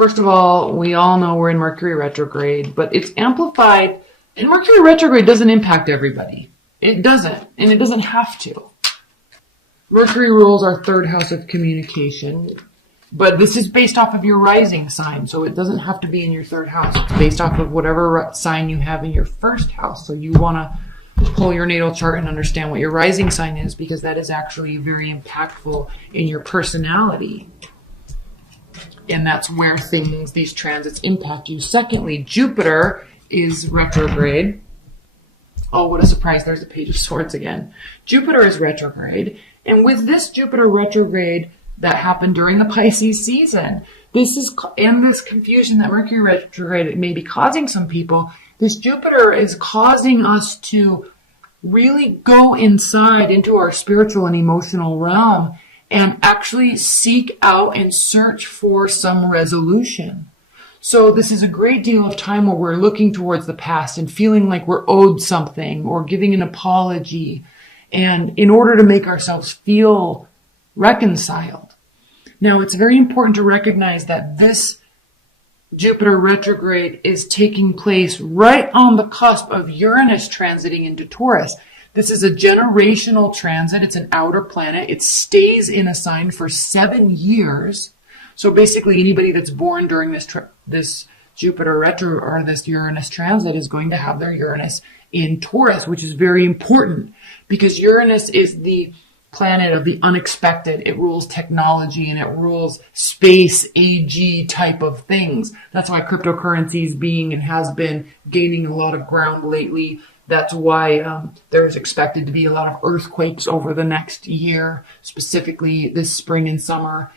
First of all, we all know we're in Mercury Retrograde, but it's amplified, and Mercury Retrograde doesn't impact everybody. It doesn't, and it doesn't have to. Mercury rules our third house of communication, but this is based off of your rising sign, so it doesn't have to be in your third house. It's based off of whatever sign you have in your first house, so you want to pull your natal chart and understand what your rising sign is, because that is actually very impactful in your personality. And that's where these transits impact you. Secondly, Jupiter is retrograde. Oh, what a surprise. There's the Page of Swords again. Jupiter is retrograde. And with this Jupiter retrograde that happened during the Pisces season, this confusion that Mercury retrograde may be causing some people, this Jupiter is causing us to really go inside into our spiritual and emotional realm and actually seek out and search for some resolution. So this is a great deal of time where we're looking towards the past and feeling like we're owed something or giving an apology, and in order to make ourselves feel reconciled. Now, it's very important to recognize that this Jupiter retrograde is taking place right on the cusp of Uranus transiting into Taurus. This is a generational transit. It's an outer planet. It stays in a sign for 7 years. So basically, anybody that's born during this Jupiter retro or this Uranus transit is going to have their Uranus in Taurus, which is very important because Uranus is the planet of the unexpected. It rules technology and it rules space, AG type of things. That's why cryptocurrency is being and has been gaining a lot of ground lately. That's why there's expected to be a lot of earthquakes over the next year, specifically this spring and summer,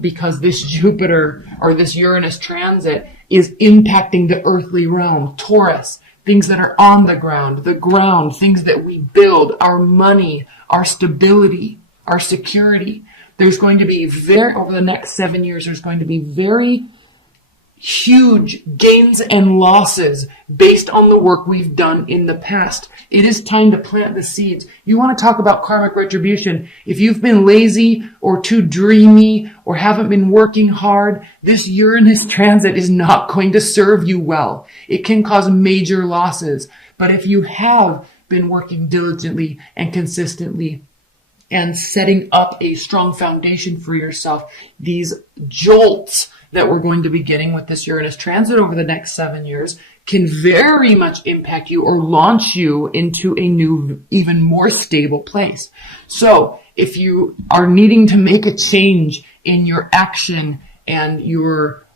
because this Jupiter or this Uranus transit is impacting the earthly realm, Taurus, things that are on the ground, things that we build, our money, our stability, our security. There's going to be over the next 7 years, there's going to be very huge gains and losses based on the work we've done in the past. It is time to plant the seeds. You want to talk about karmic retribution. If you've been lazy or too dreamy or haven't been working hard, this Uranus transit is not going to serve you well. It can cause major losses. But if you have been working diligently and consistently and setting up a strong foundation for yourself, these jolts that we're going to be getting with this Uranus transit over the next 7 years can very much impact you or launch you into a new, even more stable place. So if you are needing to make a change in your action and your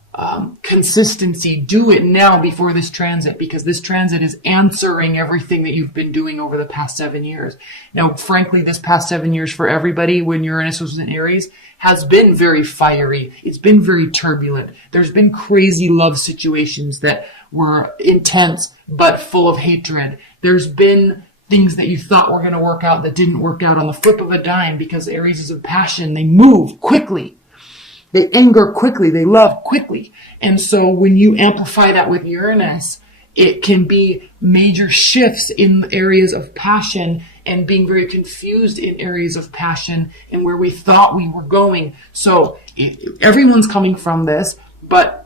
consistency, do it now before this transit, because this transit is answering everything that you've been doing over the past 7 years. Now, frankly, this past 7 years for everybody when Uranus was in Aries has been very fiery. It's been very turbulent. There's been crazy love situations that were intense but full of hatred. There's been things that you thought were going to work out that didn't work out on the flip of a dime, because Aries is a passion. They move quickly. They anger quickly. They love quickly. And so when you amplify that with Uranus, it can be major shifts in areas of passion and being very confused in areas of passion and where we thought we were going. So everyone's coming from this, but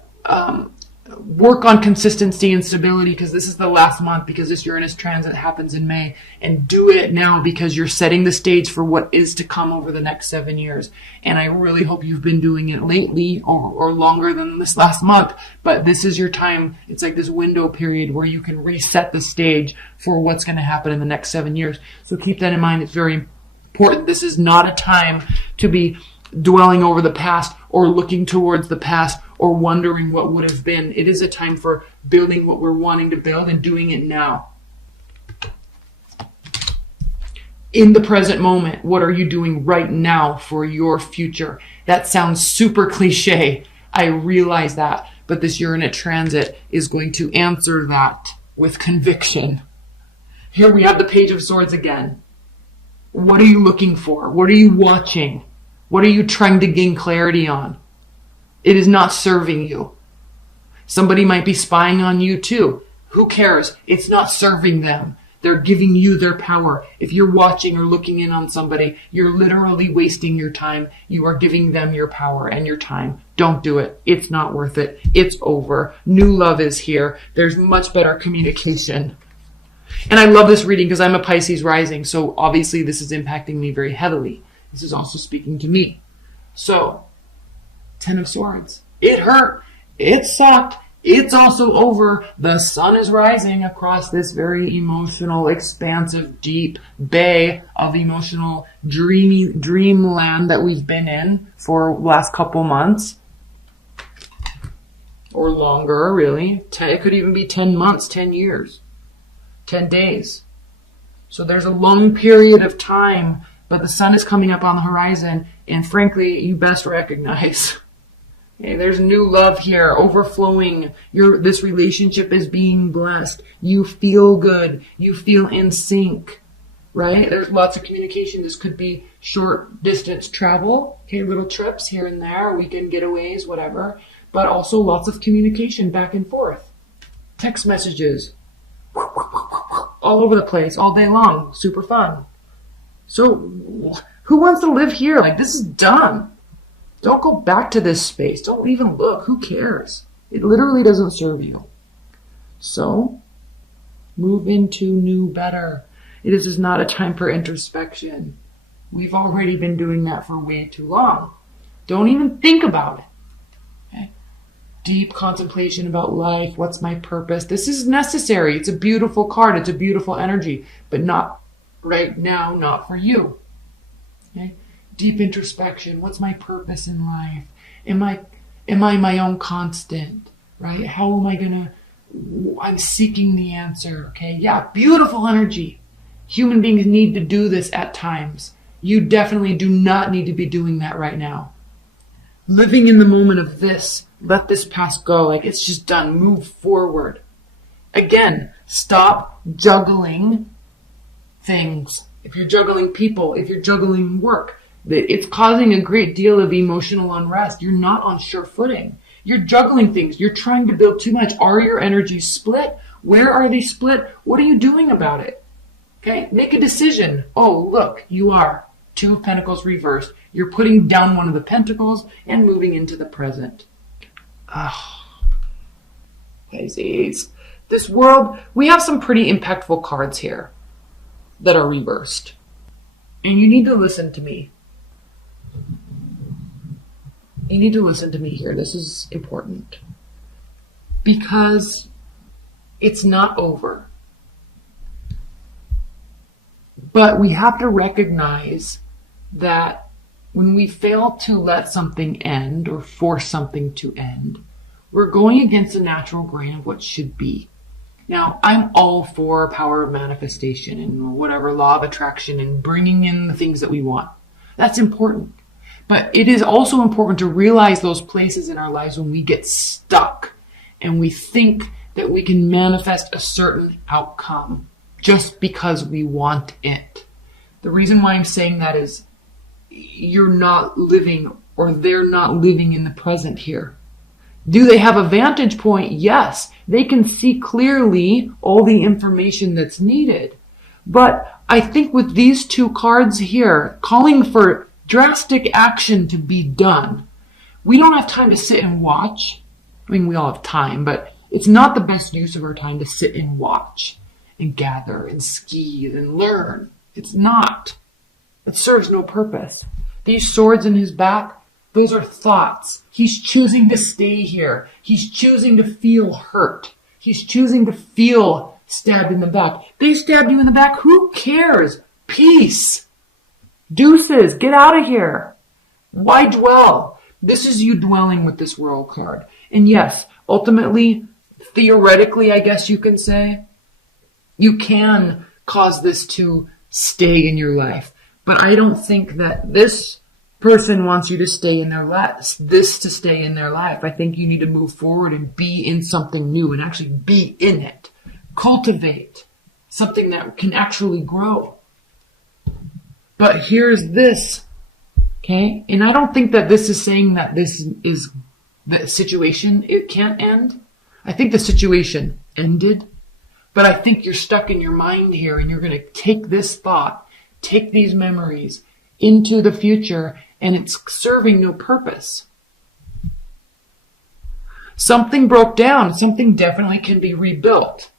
work on consistency and stability, because this is the last month, because this Uranus transit happens in May, and do it now because you're setting the stage for what is to come over the next 7 years. And I really hope you've been doing it lately or longer than this last month, but this is your time. It's like this window period where you can reset the stage for what's going to happen in the next 7 years. So keep that in mind. It's very important. This is not a time to be dwelling over the past or looking towards the past or wondering what would have been. It is a time for building what we're wanting to build and doing it now. In the present moment, what are you doing right now for your future? That sounds super cliche. I realize that, but this Uranus transit is going to answer that with conviction. Here we have the Page of Swords again. What are you looking for? What are you watching? What are you trying to gain clarity on? It is not serving you. Somebody might be spying on you too. Who cares? It's not serving them. They're giving you their power. If you're watching or looking in on somebody, you're literally wasting your time. You are giving them your power and your time. Don't do it. It's not worth it. It's over. New love is here. There's much better communication. And I love this reading because I'm a Pisces rising. So obviously this is impacting me very heavily. This is also speaking to me. So, 10 of Swords. It hurt. It sucked. It's also over. The sun is rising across this very emotional, expansive, deep bay of emotional dreamland that we've been in for the last couple months. Or longer, really. It could even be 10 months, 10 years, 10 days. So there's a long period of time, but the sun is coming up on the horizon, and frankly, you best recognize... Okay, there's new love here, overflowing. This relationship is being blessed. You feel good. You feel in sync, right? There's lots of communication. This could be short distance travel, okay, little trips here and there, weekend getaways, whatever, but also lots of communication back and forth. Text messages, all over the place, all day long, super fun. So, who wants to live here? Like, this is done. Don't go back to this space. Don't even look. Who cares? It literally doesn't serve you. So, move into new, better. It is not a time for introspection. We've already been doing that for way too long. Don't even think about it. Okay? Deep contemplation about life. What's my purpose? This is necessary. It's a beautiful card. It's a beautiful energy. But not right now, not for you. Okay? Deep introspection. What's my purpose in life? Am I my own constant? Right? How am I gonna? I'm seeking the answer. Okay? Yeah, beautiful energy. Human beings need to do this at times. You definitely do not need to be doing that right now. Living in the moment of this. Let this past go. Like, it's just done. Move forward. Again, stop juggling things. If you're juggling people, if you're juggling work, it's causing a great deal of emotional unrest. You're not on sure footing. You're juggling things. You're trying to build too much. Are your energies split? Where are they split? What are you doing about it? Okay, make a decision. Oh, look, you are. 2 of Pentacles reversed. You're putting down one of the Pentacles and moving into the present. Pisces. This world, we have some pretty impactful cards here that are reversed. And you need to listen to me. You need to listen to me here. This is important. Because it's not over. But we have to recognize that when we fail to let something end or force something to end, we're going against the natural grain of what should be. Now, I'm all for power of manifestation and whatever law of attraction and bringing in the things that we want. That's important. But it is also important to realize those places in our lives when we get stuck and we think that we can manifest a certain outcome just because we want it. The reason why I'm saying that is you're not living, or they're not living in the present here. Do they have a vantage point? Yes. They can see clearly all the information that's needed. But I think with these 2 cards here, calling for drastic action to be done, we don't have time to sit and watch. I mean, we all have time, but it's not the best use of our time to sit and watch and gather and ski and learn. It's not. It serves no purpose. These swords in his back, those are thoughts. He's choosing to stay here. He's choosing to feel hurt. He's choosing to feel stabbed in the back. They stabbed you in the back. Who cares? Peace. Deuces. Get out of here. Why dwell? This is you dwelling with this World card. And yes, ultimately, theoretically, I guess you can say, you can cause this to stay in your life. But I don't think that this person wants you to stay in their life, this to stay in their life. I think you need to move forward and be in something new and actually be in it. Cultivate something that can actually grow. But here's this, okay? And I don't think that this is saying that this is the situation. It can't end. I think the situation ended. But I think you're stuck in your mind here, and you're going to take this thought, take these memories into the future, and it's serving no purpose. Something broke down. Something definitely can be rebuilt.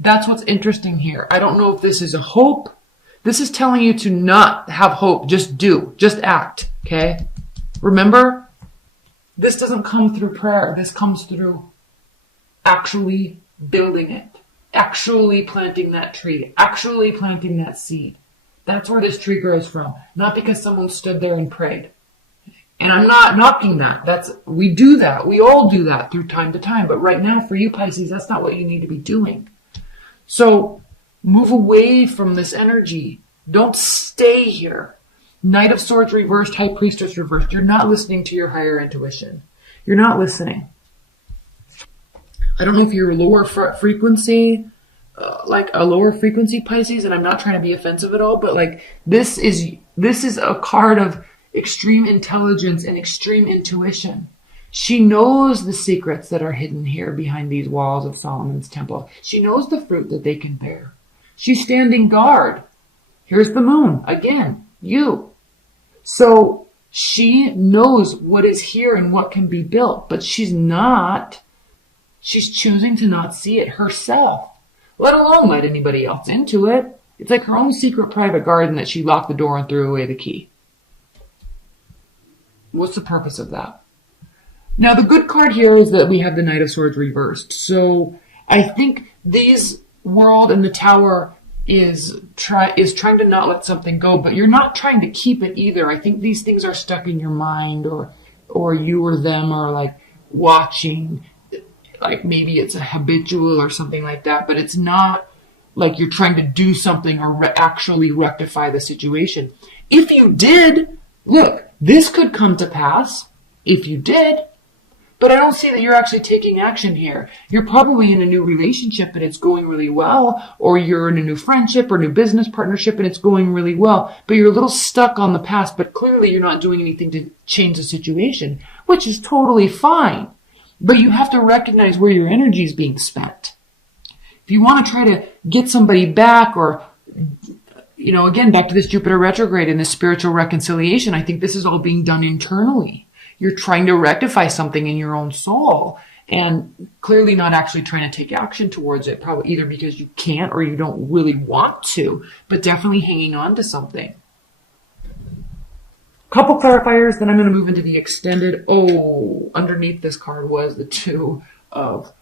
That's what's interesting here. I don't know if this is a hope. This is telling you to not have hope. Just do. Just act. Okay? Remember, this doesn't come through prayer. This comes through actually building it. Actually planting that tree. Actually planting that seed. That's where this tree grows from. Not because someone stood there and prayed. And I'm not knocking that. We do that. We all do that through time to time. But right now, for you, Pisces, that's not what you need to be doing. So move away from this energy. Don't stay here. Knight of Swords reversed, High Priestess reversed. You're not listening to your higher intuition. You're not listening. I don't know if you're a lower frequency, like a lower frequency Pisces, and I'm not trying to be offensive at all, but like this is a card of extreme intelligence and extreme intuition. She knows the secrets that are hidden here behind these walls of Solomon's temple. She knows the fruit that they can bear. She's standing guard. Here's the moon. Again, you. So she knows what is here and what can be built, but she's choosing to not see it herself, let alone let anybody else into it. It's like her own secret private garden that she locked the door and threw away the key. What's the purpose of that? Now, the good card here is that we have the Knight of Swords reversed. So I think this world and the Tower is trying to not let something go, but you're not trying to keep it either. I think these things are stuck in your mind, or you or them are like watching, like maybe it's a habitual or something like that, but it's not like you're trying to do something or actually rectify the situation. If you did, look, this could come to pass if you did, but I don't see that you're actually taking action here. You're probably in a new relationship and it's going really well, or you're in a new friendship or new business partnership and it's going really well, but you're a little stuck on the past, but clearly you're not doing anything to change the situation, which is totally fine. But you have to recognize where your energy is being spent. If you want to try to get somebody back, or again, back to this Jupiter retrograde and this spiritual reconciliation, I think this is all being done internally. You're trying to rectify something in your own soul and clearly not actually trying to take action towards it, probably either because you can't or you don't really want to, but definitely hanging on to something. Couple clarifiers, then I'm going to move into the extended. Oh, underneath this card was the Two of,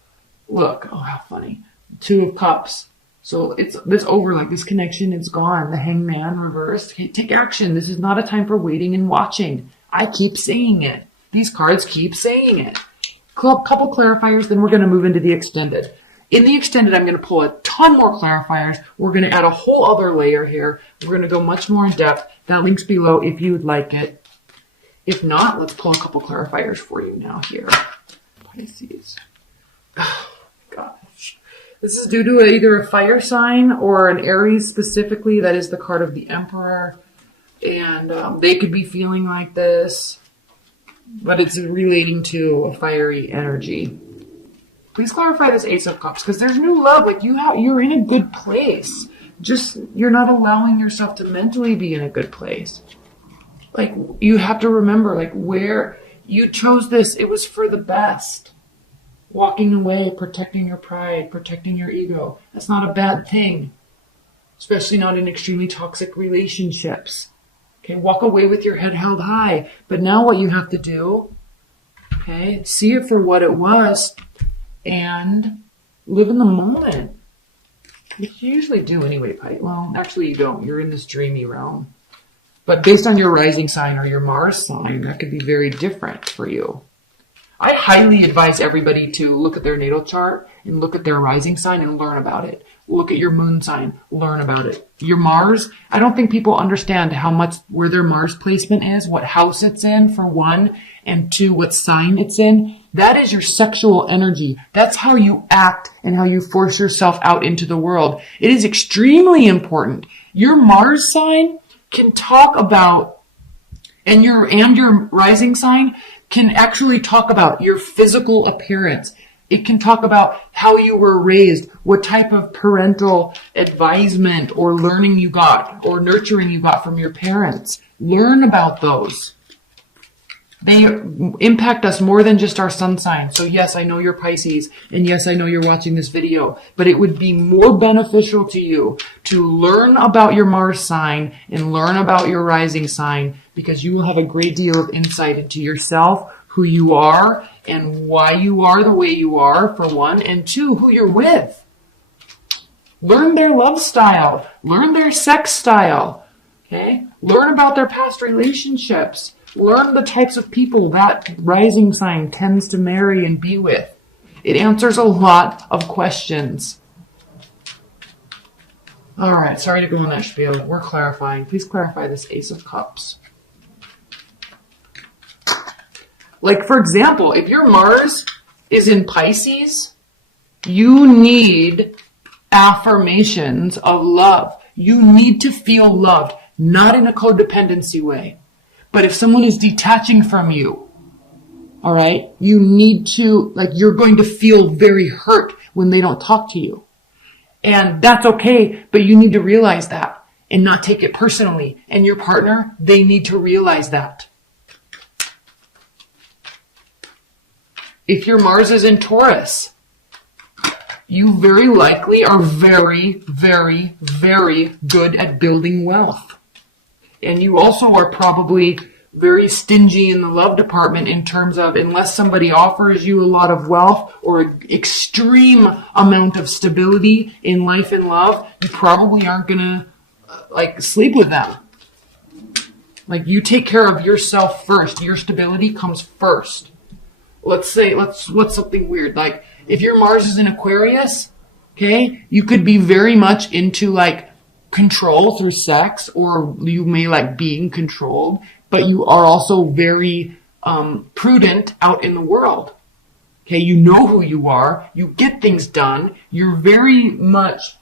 how funny. Two of Cups. So it's over, like this connection, it's gone. The Hangman reversed. Okay, take action. This is not a time for waiting and watching. I keep saying it. These cards keep saying it. Couple clarifiers, then we're going to move into the extended. In the extended, I'm going to pull a ton more clarifiers. We're going to add a whole other layer here. We're going to go much more in depth. That link's below if you would like it. If not, let's pull a couple clarifiers for you now here. Pisces. Oh, gosh. This is due to either a fire sign or an Aries specifically. That is the card of the Emperor. And they could be feeling like this, but it's relating to a fiery energy. Please clarify this Ace of Cups, because there's new love. Like you're in a good place. Just you're not allowing yourself to mentally be in a good place. Like you have to remember, like where you chose this, it was for the best. Walking away, protecting your pride, protecting your ego. That's not a bad thing, especially not in extremely toxic relationships. Okay, walk away with your head held high. But now what you have to do, okay, see it for what it was and live in the moment. Which you usually do anyway, Pite. Well, actually you don't. You're in this dreamy realm. But based on your rising sign or your Mars sign, that could be very different for you. I highly advise everybody to look at their natal chart and look at their rising sign and learn about it. Look at your moon sign, learn about it. Your Mars, I don't think people understand how much where their Mars placement is, what house it's in for one, and two, what sign it's in. That is your sexual energy. That's how you act and how you force yourself out into the world. It is extremely important. Your Mars sign can talk about, and your rising sign can actually talk about your physical appearance. It can talk about how you were raised, what type of parental advisement or learning you got or nurturing you got from your parents. Learn about those. They impact us more than just our sun sign. So yes, I know you're Pisces, and yes, I know you're watching this video, but it would be more beneficial to you to learn about your Mars sign and learn about your rising sign, because you will have a great deal of insight into yourself, who you are, and why you are the way you are, for one, and two, who you're with. Learn their love style. Learn their sex style. Okay? Learn about their past relationships. Learn the types of people that rising sign tends to marry and be with. It answers a lot of questions. All right, sorry to go on that spiel. We're clarifying. Please clarify this Ace of Cups. Like, for example, if your Mars is in Pisces, you need affirmations of love. You need to feel loved, not in a codependency way. But if someone is detaching from you, all right, you need to, like, you're going to feel very hurt when they don't talk to you. And that's okay, but you need to realize that and not take it personally. And your partner, they need to realize that. If your Mars is in Taurus, you very likely are very, very, very good at building wealth. And you also are probably very stingy in the love department in terms of, unless somebody offers you a lot of wealth or an extreme amount of stability in life and love, you probably aren't going to sleep with them. Like, you take care of yourself first. Your stability comes first. What's something weird? Like, if your Mars is in Aquarius, okay, you could be very much into control through sex, or you may like being controlled, but you are also very prudent out in the world. Okay, you know who you are, you get things done, you're very much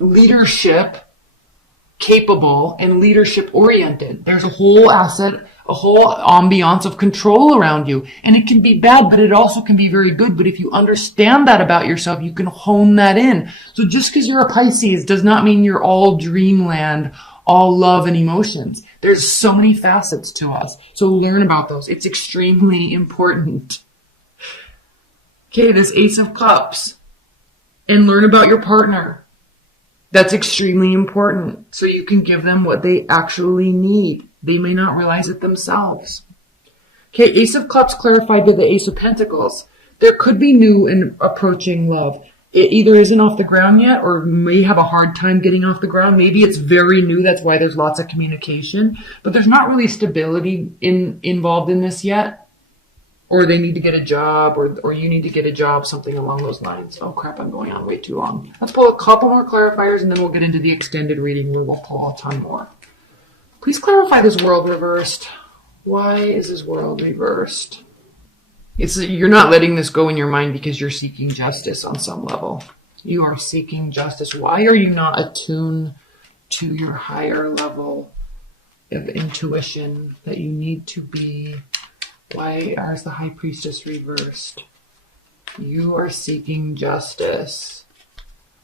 leadership capable and leadership oriented. There's a whole ambiance of control around you. And it can be bad, but it also can be very good. But if you understand that about yourself, you can hone that in. So just because you're a Pisces does not mean you're all dreamland, all love and emotions. There's so many facets to us. So learn about those. It's extremely important. Okay, this Ace of Cups. And learn about your partner. That's extremely important. So you can give them what they actually need. They may not realize it themselves. Okay, Ace of Cups clarified by the Ace of Pentacles. There could be new and approaching love. It either isn't off the ground yet, or may have a hard time getting off the ground. Maybe it's very new, that's why there's lots of communication. But there's not really stability involved in this yet. Or they need to get a job, or you need to get a job, something along those lines. Oh crap, I'm going on way too long. Let's pull a couple more clarifiers, and then we'll get into the extended reading where we'll pull a ton more. Please clarify this world reversed. Why is this world reversed? You're not letting this go in your mind because you're seeking justice on some level. You are seeking justice. Why are you not attuned to your higher level of intuition that you need to be? Why is the High Priestess reversed? You are seeking justice.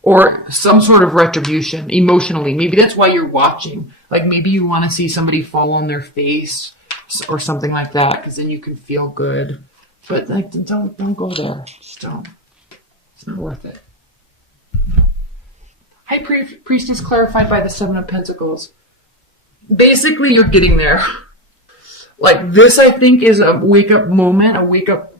Or some sort of retribution emotionally. Maybe that's why you're watching. Like maybe you want to see somebody fall on their face or something like that, because then you can feel good. But don't go there. Just don't. It's not worth it. High Priestess clarified by the Seven of Pentacles. Basically, you're getting there. Like this, I think, is a wake-up moment, a wake-up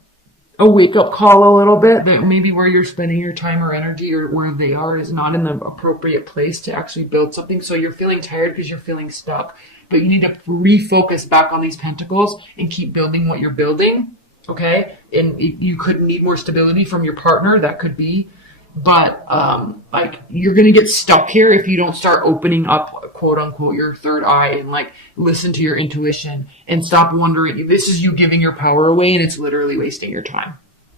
call a little bit. That maybe where you're spending your time or energy, or where they are, is not in the appropriate place to actually build something. So you're feeling tired because you're feeling stuck. But you need to refocus back on these pentacles and keep building what you're building. Okay? And you could need more stability from your partner. That could be. But you're going to get stuck here if you don't start opening up, quote unquote, your third eye and listen to your intuition and stop wondering. This is you giving your power away, and it's literally wasting your time.